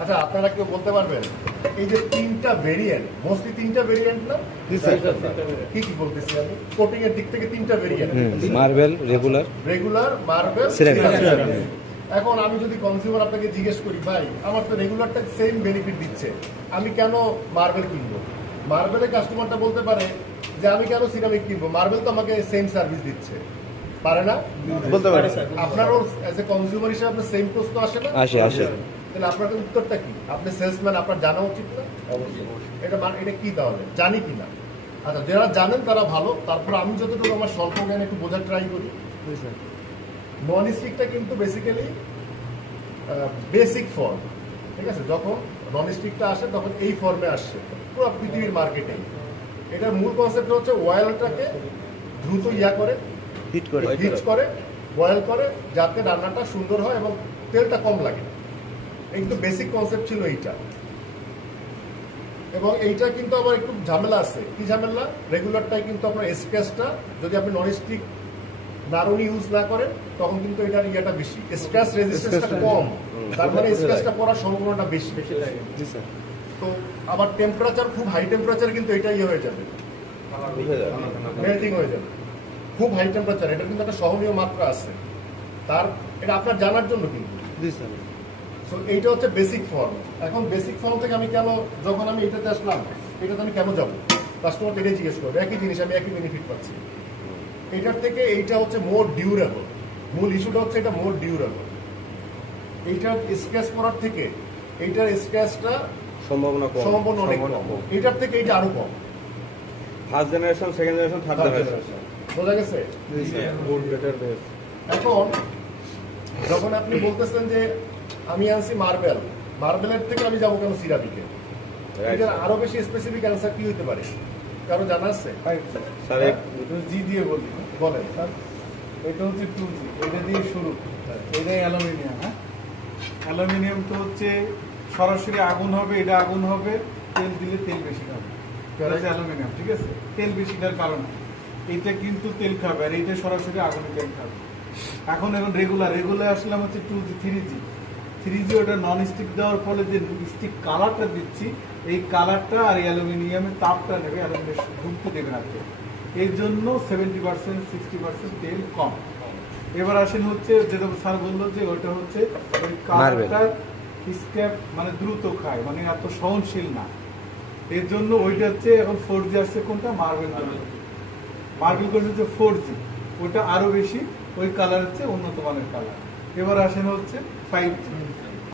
আচ্ছা, আপনারা কেউ বলতে পারবেন এই যে তিনটা ভেরিয়েন্ট, মোস্টলি তিনটা ভেরিয়েন্ট না? কি কি বলতেছি আমি? কোটিং এর দিক থেকে তিনটা variant, marble, regular, marble, ceramic. এখন আমি যদি কনজিউমার আপনাকে জিজ্ঞেস করি, ভাই আমার তো রেগুলারটা সেম বেনিফিট দিচ্ছে, আমি কেন মার্বেল কিনবো? মার্বেলের কাস্টমারটা বলতে পারে যে আমি কেন সিরামিক কিনবো, মার্বেল তো আমাকে সেম সার্ভিস দিচ্ছে, পারে না? বলতে পারে। আপনারও অ্যাজ এ কনজিউমার হিসেবে আপনার সেম প্রশ্ন আসে না? আসে। তাহলে আপনার উত্তরটা কি? আপনি সেলসম্যান, আপনার জানা উচিত না? এটা কি তাহলে জানি কি না? আচ্ছা, যারা জানেন তারা ভালো। তারপর আমি যতটুকু আমার স্বল্প জ্ঞান একটু বোঝার ট্রাই করি। নন স্টিকটা কিন্তু বেসিক্যালি বেসিক ফর্ম, ঠিক আছে? যখন নন স্টিকটা আসে তখন এই ফর্মে আসছে পুরো পৃথিবীর মার্কেটে। এটার মূল কনসেপ্ট হচ্ছে অয়েলটাকে দ্রুত হিট করে বয়েল করে যাতে রান্নাটা সুন্দর হয় এবং তেলটা কম লাগে। একটু বেসিক কনসেপ্ট ছিল এইটা। এবং এইটা কিন্তু আবার একটু ঝামেলা আছে। কি ঝামেলা? রেগুলারটাই কিন্তু আপনার স্ক্র্যাচটা, যদি আপনি নন স্টিক নাড়ুনি ইউজ না করেন তখন কিন্তু এটার ইয়েটা বেশি, স্ক্র্যাচ রেজিস্ট্যান্সটা কম, তার মানে স্ক্র্যাচটা পড়ার সম্ভাবনাটা বেশি। তো আবার টেম্পারেচার, খুব হাই টেম্পারেচার কিন্তু এটা ইয়ে হয়ে যাবে, মেল্টিং হয়ে যাবে। খুব হাই টেম্পারেচার, এটা কিন্তু একটা সহনীয় মাত্রা আছে তার, এটা আপনার জানার জন্য কিন্তু। সো এইটা হচ্ছে বেসিক ফর্ম। এখন বেসিক ফর্ম থেকে আমি কেন, যখন আমি এটাতে আসলাম, এটাতে আমি কেন যাবো? কাস্টমার এটাই জিজ্ঞেস করবে, একই জিনিস, আমি একই বেনিফিট পাচ্ছি। এটার থেকে এইটা হচ্ছে মোর ডিউরেবল। মূল ইস্যুটা হচ্ছে এটা মোর ডিউরেবল। এইটার স্ক্র্যাচ করার থেকে এইটার স্ক্র্যাচটা সম্ভাবনা অনেক কম। এটার থেকে এইটা আরো কম। First generation, second generation, third generation, বোঝা গেছে? এখন যখন আপনি বলতেছেন যে আমি আনছি মার্বেলের থেকে আমি যাবো কেন সিরামিকে, এটার আরো বেশি স্পেসিফিক অ্যান্সার কি হতে পারে? কারো জানা আছে? জি দিয়ে বলেন স্যার। এটা হচ্ছে 2G, এটা দিয়ে শুরু। এটাই অ্যালুমিনিয়াম। হ্যাঁ, অ্যালুমিনিয়াম তো হচ্ছে সরাসরি আগুন হবে, এটা আগুন হবে, তেল দিলে তেল বেশি খাবে। অ্যালুমিনিয়াম, ঠিক আছে? তেল বেশি খাওয়ার কারণে এইটা কিন্তু তেল খাবে, আর এইটা সরাসরি আগুনে তেল খাবে। এখন রেগুলার আসলাম হচ্ছে 2G, 3G ওটা নন স্টিক দেওয়ার ফলে যে স্টিক কালারটা দিচ্ছি, এই কালারটা আর অ্যালুমিনিয়ামের তাপটা নেবে, অ্যালুমিনিয়াম ঢুকতে দেবে না তেল। এই জন্য 70%, 60% তেল কম। এবার আসেন হচ্ছে যেটা স্যার বললো যে ওইটা হচ্ছে ওই কালারটা স্ক্র্যাপ, মানে দ্রুত খায়, মানে এত সহনশীল না। এর জন্য ওইটা হচ্ছে এখন 4G আসছে। কোনটা? মার্বেল করলে হচ্ছে 4G, ওইটা আরো বেশি, ওই কালার হচ্ছে উন্নত মানের কালার। এবার আসেন হচ্ছে 5G।